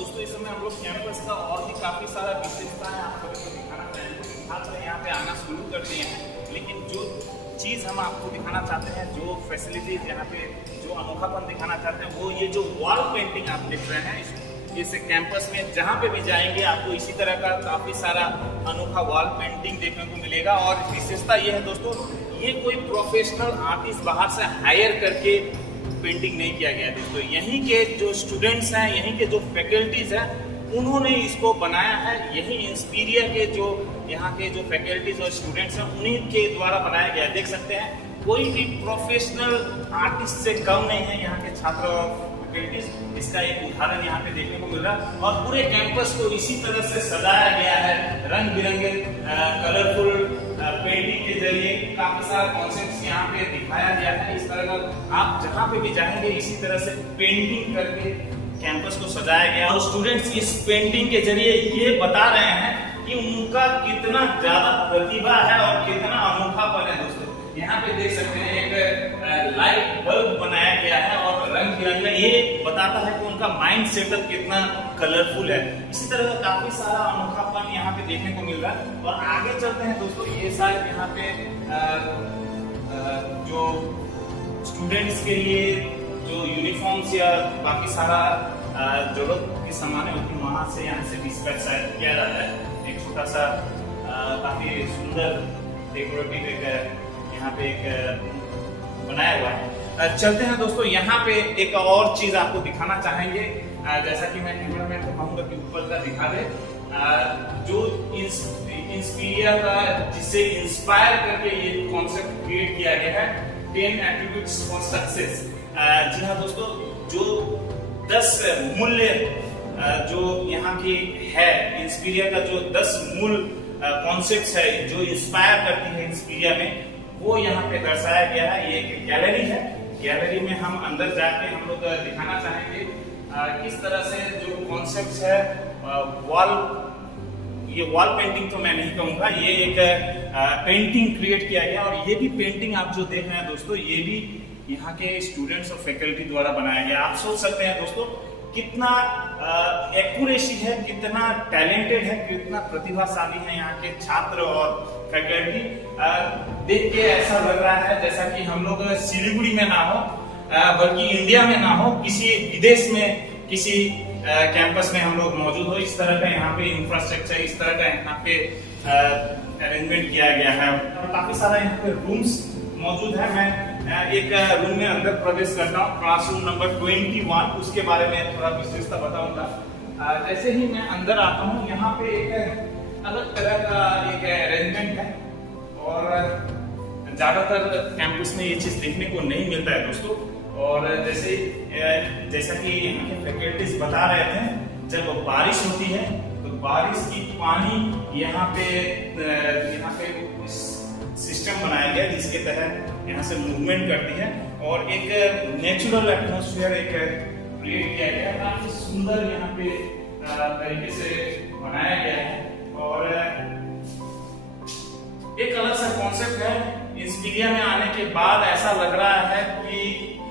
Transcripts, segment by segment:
दोस्तों इस समय हम लोग कैंपस का और भी काफ़ी सारा विशेषताएं आपको दिखाना चाहेंगे। छात्र यहाँ पे आना शुरू कर दिए हैं, लेकिन जो चीज़ हम आपको दिखाना चाहते हैं, जो फैसिलिटीज यहाँ पे जो अनोखापन दिखाना चाहते हैं, वो ये जो वॉल पेंटिंग आप देख रहे हैं। इस कैंपस में जहाँ पे भी जाएंगे आपको इसी तरह का काफ़ी सारा अनोखा वॉल पेंटिंग देखने को मिलेगा। और विशेषता ये है दोस्तों, ये कोई प्रोफेशनल आर्टिस्ट बाहर से हायर करके पेंटिंग नहीं किया गया है दोस्तों। यहीं के जो स्टूडेंट्स हैं, यहीं के जो फैकल्टीज हैं, उन्होंने इसको बनाया है। यही इंस्पीरिया के जो यहाँ के जो फैकल्टीज और स्टूडेंट्स हैं, उन्हीं के द्वारा बनाया गया है। देख सकते हैं कोई भी प्रोफेशनल आर्टिस्ट से कम नहीं है यहाँ के छात्र और फैकल्टीज। इसका एक उदाहरण यहाँ पे देखने को मिल रहा है। और पूरे कैंपस को इसी तरह से सजाया गया है, रंग बिरंगे कलरफुल पेंटिंग के जरिए काफी सारा कॉन्सेप्ट्स यहाँ पे दिखाया गया है। इस तरह का आप जहाँ पे भी जाएंगे इसी तरह से पेंटिंग करके कैंपस को सजाया गया। और स्टूडेंट्स इस पेंटिंग के जरिए ये बता रहे हैं कि उनका कितना ज्यादा प्रतिभा है और कितना अनोखापन है दोस्तों। यहाँ पे देख सकते हैं एक लाइट बल्ब बनाया गया है और रंग बिरंगा, ये बताता है कि उनका माइंड सेटअप कितना कलरफुल है। इसी तरह का काफी सारा अनोखापन यहाँ पे देखने को मिल रहा है। और आगे चलते हैं दोस्तों, ये शायद यहाँ पे जो स्टूडेंट्स के लिए जो यूनिफॉर्म्स या बाकी सारा जरूरत की सामान होती है, वहां से यहाँ से डिस्पैच शायद किया जाता है। एक छोटा सा काफी सुंदर डेकोरेटिव एक यहाँ पे एक बनाया हुआ है। चलते हैं दोस्तों, यहाँ पे एक और चीज आपको दिखाना चाहेंगे। जैसा कि मैं कैमरामैन को कहूंगा कि ऊपर का दिखा दे, जो इंस्पीरिया का जिससे इंस्पायर करके ये कॉन्सेप्ट क्रिएट किया गया है, 10 एट्रीब्यूट्स फॉर सक्सेस। जी हाँ दोस्तों, जो 10 मूल्य जो यहाँ की है, इंस्पीरिया का जो 10 मूल कॉन्सेप्ट्स है जो इंस्पायर करती है इंस्पीरिया में, वो यहाँ पे दर्शाया गया है। ये एक गैलरी है। गैलरी में हम अंदर जाके हम लोग दिखाना चाहेंगे किस तरह से जो कॉन्सेप्ट्स है ये वॉल पेंटिंग तो मैं नहीं कहूँगा, ये एक पेंटिंग क्रिएट किया गया। और ये भी पेंटिंग आप जो देख रहे हैं दोस्तों, ये भी यहाँ के स्टूडेंट्स और फैकल्टी द्वारा बनाया गया। आप सोच सकते हैं दोस्तों कितना एक्यूरेसी है, कितना टैलेंटेड है, कितना प्रतिभाशाली है यहाँ के छात्र और फैकल्टी। देख के ऐसा लग रहा है जैसा कि हम लोग सिलीगुड़ी में ना हो, बल्कि इंडिया में ना हो, किसी विदेश में किसी कैंपस में हम लोग मौजूद हो। इस तरह का यहाँ पे इंफ्रास्ट्रक्चर, इस तरह का यहाँ पे अरेंजमेंट किया गया है। काफी सारा यहाँ पे रूम्स मौजूद है। मैं एक रूम में अंदर प्रवेश करता हूँ, क्लासरूम नंबर 21, उसके बारे में थोड़ा विशेषता बताऊंगा। जैसे ही मैं अंदर आता हूँ, यहाँ पे एक अलग तरह का एक अरेंजमेंट है और ज्यादातर कैंपस में ये चीज देखने को नहीं मिलता है दोस्तों। और जैसा कि यहाँ के फैकल्टीज बता रहे थे, जब बारिश होती है तो बारिश की पानी यहाँ पे सिस्टम बनाया गया जिसके तहत यहाँ से मूवमेंट करती है और एक नेचुरल एटमॉस्फेयर एक क्रिएट किया गया है। काफी सुंदर यहाँ पे तरीके से बनाया गया है। और एक अलग सा कॉन्सेप्ट है। इंस्पीरिया में आने के बाद ऐसा लग रहा है कि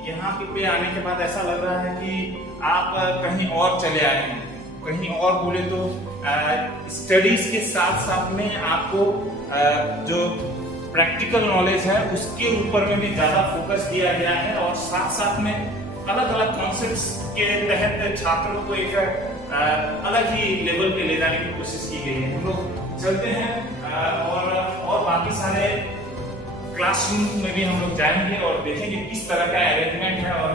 यहाँ पे आने के बाद ऐसा लग रहा है कि आप कहीं और चले आए हैं। कहीं और बोले तो स्टडीज के साथ साथ में आपको जो प्रैक्टिकल नॉलेज है उसके ऊपर में भी ज्यादा फोकस दिया गया है। और साथ साथ में अलग अलग कॉन्सेप्ट्स के तहत छात्रों को एक अलग ही लेवल पे ले जाने की कोशिश की गई है। हम लोग चलते हैं और बाकी सारे क्लासरूम में भी हम लोग जाएंगे और देखेंगे किस तरह का अरेंजमेंट है और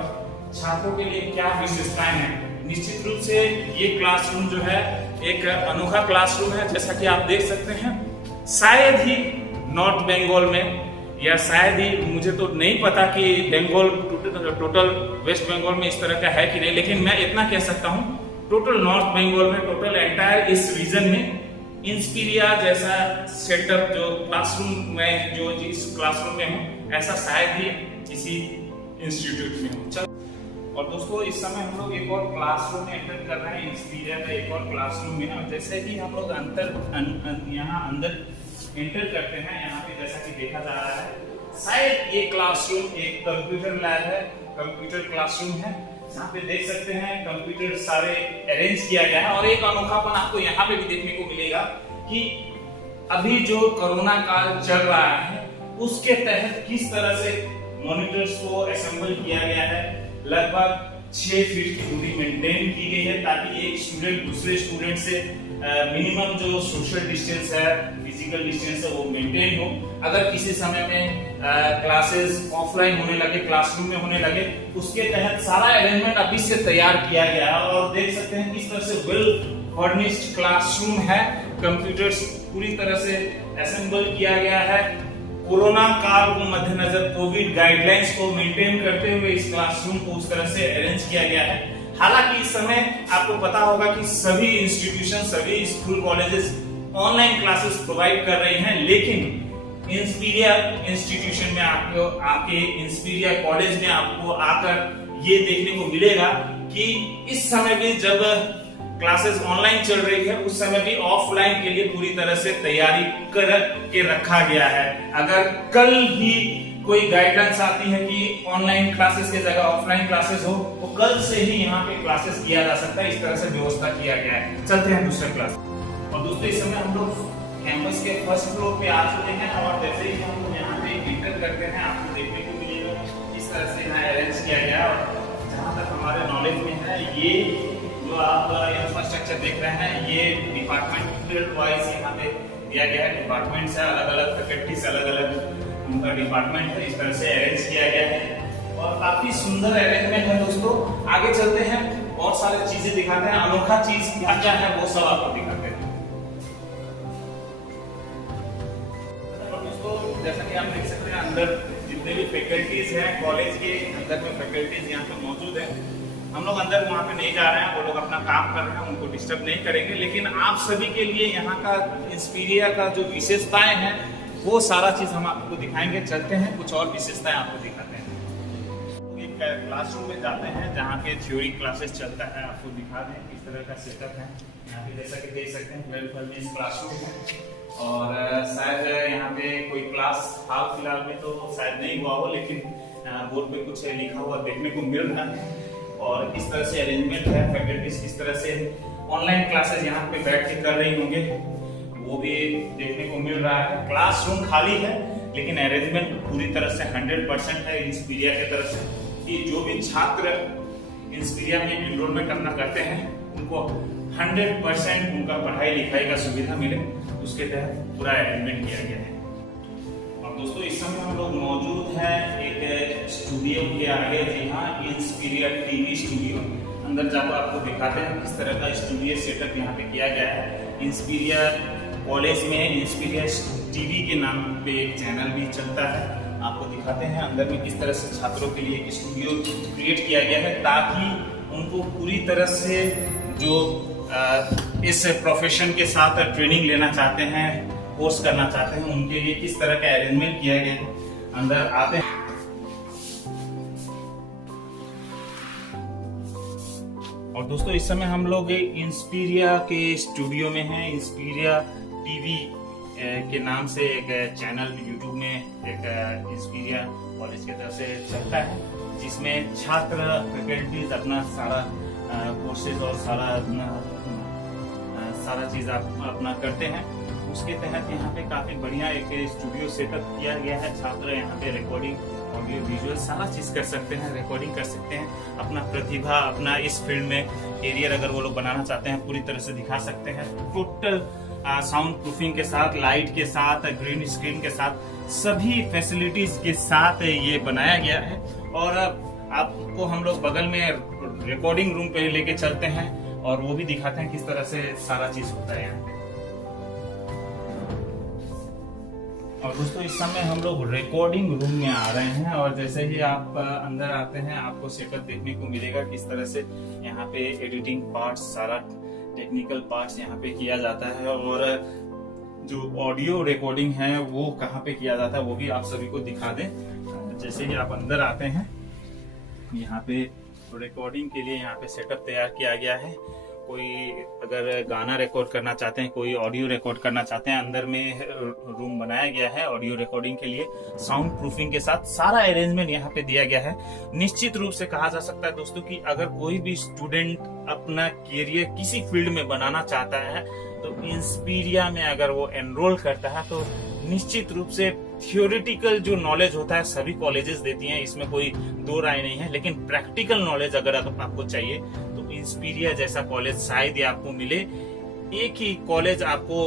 छात्रों के लिए क्या विशेषताएं हैं। निश्चित रूप से ये क्लासरूम जो है एक अनोखा क्लासरूम है। जैसा कि आप देख सकते हैं, शायद ही नॉर्थ बंगाल में, या शायद ही, मुझे तो नहीं पता कि बंगाल टोटल वेस्ट बंगाल में इस तरह का है कि नहीं, लेकिन मैं इतना कह सकता हूँ टोटल नॉर्थ बंगाल में, टोटल एंटायर इस रीजन में इंस्पीरिया जैसा सेटअप जो क्लासरूम में, जो जिस क्लासरूम में हूँ, ऐसा शायद ही किसी इंस्टीट्यूट में हो। और दोस्तों इस समय हम लोग एक और क्लासरूम में एंटर कर रहे हैं, इंस्पीरिया का एक और क्लासरूम में। और जैसे ही हम लोग यहाँ अंदर एंटर करते हैं, यहाँ पे जैसा कि देखा जा रहा है, शायद ये क्लासरूम एक कंप्यूटर लैब है, कंप्यूटर क्लासरूम है। यहाँ पे देख सकते हैं कंप्यूटर सारे अरेंज किया गया है। और एक अनोखापन आपको यहाँ पे भी देखने को मिलेगा कि अभी जो कोरोना काल चल रहा है उसके तहत किस तरह से मॉनिटर्स को असेंबल किया गया है। लगभग 6 फीट की दूरी मेंटेन की गई है ताकि एक स्टूडेंट दूसरे स्टूडेंट से मिनिमम जो सोशल डिस्टेंस है, फिजिकल डिस्टेंस है, वो मेंटेन हो। अगर किसी समय में क्लासेस ऑफलाइन होने लगे, क्लासरूम में होने लगे, उसके तहत सारा अरेंजमेंट अभी से तैयार किया गया है। और देख सकते हैं किस तरह से वेल फर्निश्ड क्लासरूम है, कंप्यूटर्स पूरी तरह से असेंबल किया गया है। कोरोना काल को मद्देनजर कोविड गाइडलाइंस को मेंटेन करते हुए इस क्लासरूम को उस तरह से अरेंज किया गया है। हालांकि इस समय आपको पता होगा कि सभी इंस्टीट्यूशन, सभी school, colleges online classes provide कर रही हैं, लेकिन इंस्पीरिया इंस्टीट्यूशन में आपको आके, इंस्पीरिया कॉलेज में आपको आकर ये देखने को मिलेगा कि इस समय भी जब क्लासेस ऑनलाइन चल रही है उस समय भी ऑफलाइन के लिए पूरी तरह से तैयारी कर के रखा गया है। अगर कल ही कोई गाइडलाइंस आती है कि ऑनलाइन क्लासेस की जगह ऑफलाइन क्लासेस हो, तो कल से ही यहाँ पे क्लासेस किया जा सकता है। इस तरह से व्यवस्था किया गया है। चलते हैं दूसरे क्लास। और दोस्तों इस समय हम लोग कैंपस के फर्स्ट फ्लोर पे आ चुके हैं और जैसे ही हम लोग यहाँ पे एंटर करते हैं आपको देखने को मिलेगा इस तरह से यहाँ अरेंज किया गया है। और जहाँ तक हमारे नॉलेज में है, ये जो आप इंफ्रास्ट्रक्चर देख रहे हैं ये डिपार्टमेंट वाइज यहाँ पे दिया गया है। डिपार्टमेंट से अलग अलग फैकल्टी से अलग अलग उनका डिपार्टमेंट है, इस तरह से अरेंज किया गया है और काफी सुंदर अरेंजमेंट है। दोस्तों आगे चलते हैं और सारी चीजें दिखाते हैं, अनोखा चीज क्या क्या है वो सब आपको दिखाते हैं। दोस्तों जैसा कि आप देख सकते हैं अंदर जितने भी फैकल्टीज हैं कॉलेज के अंदर में फैकल्टीज यहाँ पे मौजूद है। हम लोग अंदर वहाँ पे नहीं जा रहे हैं, वो लोग अपना काम कर रहे हैं, उनको डिस्टर्ब नहीं करेंगे। लेकिन आप सभी के लिए यहाँ का इंस्पीरिया का जो विशेषताएं हैं वो सारा चीज हम आपको दिखाएंगे। चलते हैं कुछ और विशेषताएं आपको दिखाते हैं। एक क्लासरूम में जाते हैं जहाँ पे थ्योरी क्लासेस चलता है, आपको दिखा दें किस तरह का सेटअप है। यहाँ पे जैसा कि देख सकते हैं वेल फर्निश्ड क्लासरूम है और शायद यहाँ पे कोई क्लास हाल फिलहाल में तो शायद नहीं हुआ हो, लेकिन बोर्ड पे कुछ लिखा हुआ देखने को मिल रहा है। और इस तरह से अरेंजमेंट है, फैकल्टीज किस तरह से ऑनलाइन क्लासेस यहाँ पे बैठ के कर रही होंगे वो भी देखने को मिल रहा है। क्लासरूम खाली है लेकिन अरेंजमेंट पूरी तरह से 100% है इंस्पीरिया की तरफ से कि जो भी छात्र इंस्पीरिया में एनरोलमेंट अपना करते हैं उनको 100% उनका पढ़ाई लिखाई का सुविधा मिले, उसके तहत पूरा अरेंजमेंट किया गया है। और दोस्तों इस समय हम लोग मौजूद हैं एक स्टूडियो के आगे, जी हाँ, इंस्पीरिया टीवी स्टूडियो। अंदर जाकर आपको दिखाते हैं किस तरह का स्टूडियो सेटअप यहाँ पे किया गया है। इंस्पीरिया कॉलेज में इंस्पीरिया टीवी के नाम पे एक चैनल भी चलता है, आपको दिखाते हैं अंदर में किस तरह से छात्रों के लिए एक स्टूडियो क्रिएट किया गया है ताकि उनको पूरी तरह से जो इस प्रोफेशन के साथ ट्रेनिंग लेना चाहते हैं, कोर्स करना चाहते हैं, उनके लिए किस तरह का अरेंजमेंट किया गया है। अंदर आते हैं और दोस्तों इस समय हम लोग इंस्पीरिया के स्टूडियो में हैं। इंस्पीरिया टीवी के नाम से एक चैनल यूट्यूब में एक इंस्पीरिया कॉलेज की तरफ से चलता है, जिसमें छात्र फैकल्टीज अपना सारा कोर्सेज और सारा चीज अपना करते हैं। उसके तहत यहाँ पे काफी बढ़िया एक स्टूडियो सेटअप किया गया है। छात्र यहाँ पे रिकॉर्डिंग, ऑडियो, विजुअल सारा चीज कर सकते हैं, रिकॉर्डिंग कर सकते हैं, अपना प्रतिभा, अपना इस फील्ड में करियर अगर वो लोग बनाना चाहते हैं पूरी तरह से दिखा सकते हैं। टोटल साउंड प्रूफिंग के साथ, लाइट के साथ, ग्रीन स्क्रीन के साथ, सभी फैसिलिटीज के साथ ये बनाया गया है। और आपको हम लोग बगल में रिकॉर्डिंग रूम पे लेके चलते हैं और वो भी दिखाते हैं किस तरह से सारा चीज होता है यहाँ। और दोस्तों इस समय हम लोग रिकॉर्डिंग रूम में आ रहे हैं और जैसे ही आप अंदर आते हैं आपको सेटअप देखने को मिलेगा किस तरह से यहाँ पे एडिटिंग पार्ट्स, सारा टेक्निकल पार्ट्स यहाँ पे किया जाता है। और जो ऑडियो रिकॉर्डिंग है वो कहाँ पे किया जाता है वो भी आप सभी को दिखा दें। जैसे ही आप अंदर आते हैं यहाँ पे रिकॉर्डिंग के लिए यहाँ पे सेटअप तैयार किया गया है कोई अगर गाना रिकॉर्ड करना चाहते हैं, कोई ऑडियो रिकॉर्ड करना चाहते हैं, अंदर में रूम बनाया गया है ऑडियो रिकॉर्डिंग के लिए, साउंड प्रूफिंग के साथ सारा अरेंजमेंट यहाँ पे दिया गया है। निश्चित रूप से कहा जा सकता है दोस्तों कि अगर कोई भी स्टूडेंट अपना करियर किसी फील्ड में बनाना चाहता है तो इंस्पीरिया में अगर वो एनरोल करता है तो निश्चित रूप से थियोरिटिकल जो नॉलेज होता है सभी कॉलेजेस देती हैं, इसमें कोई दो राय नहीं है, लेकिन प्रैक्टिकल नॉलेज अगर आपको चाहिए तो इंस्पीरिया जैसा कॉलेज शायद ही आपको मिले। एक ही कॉलेज आपको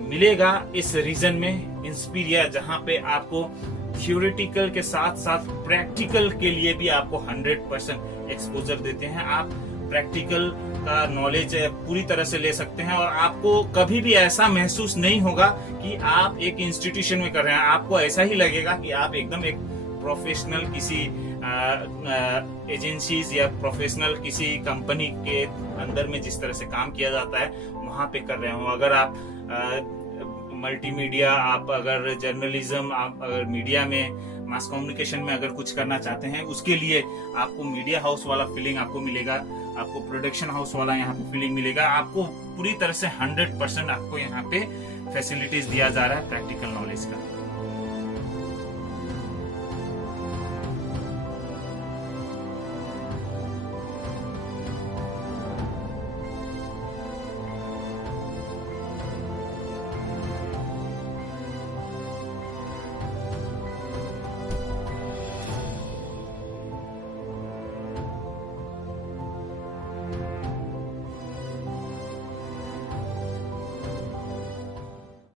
मिलेगा इस रीजन में, इंस्पीरिया, जहां पे आपको थियोरिटिकल के साथ साथ प्रैक्टिकल के लिए भी आपको 100% एक्सपोजर देते हैं। आप प्रैक्टिकल का नॉलेज पूरी तरह से ले सकते हैं और आपको कभी भी ऐसा महसूस नहीं होगा कि आप एक इंस्टीट्यूशन में कर रहे हैं। आपको ऐसा ही लगेगा कि आप एकदम एक प्रोफेशनल किसी एजेंसीज या प्रोफेशनल किसी कंपनी के अंदर में जिस तरह से काम किया जाता है वहां पे कर रहे हो। अगर आप मल्टीमीडिया, आप अगर जर्नलिज्म, आप अगर मीडिया में, मास कम्युनिकेशन में अगर कुछ करना चाहते हैं, उसके लिए आपको मीडिया हाउस वाला फीलिंग आपको मिलेगा, आपको प्रोडक्शन हाउस वाला यहाँ पे फीलिंग मिलेगा। आपको पूरी तरह से 100% आपको यहाँ पे फैसिलिटीज दिया जा रहा है प्रैक्टिकल नॉलेज का।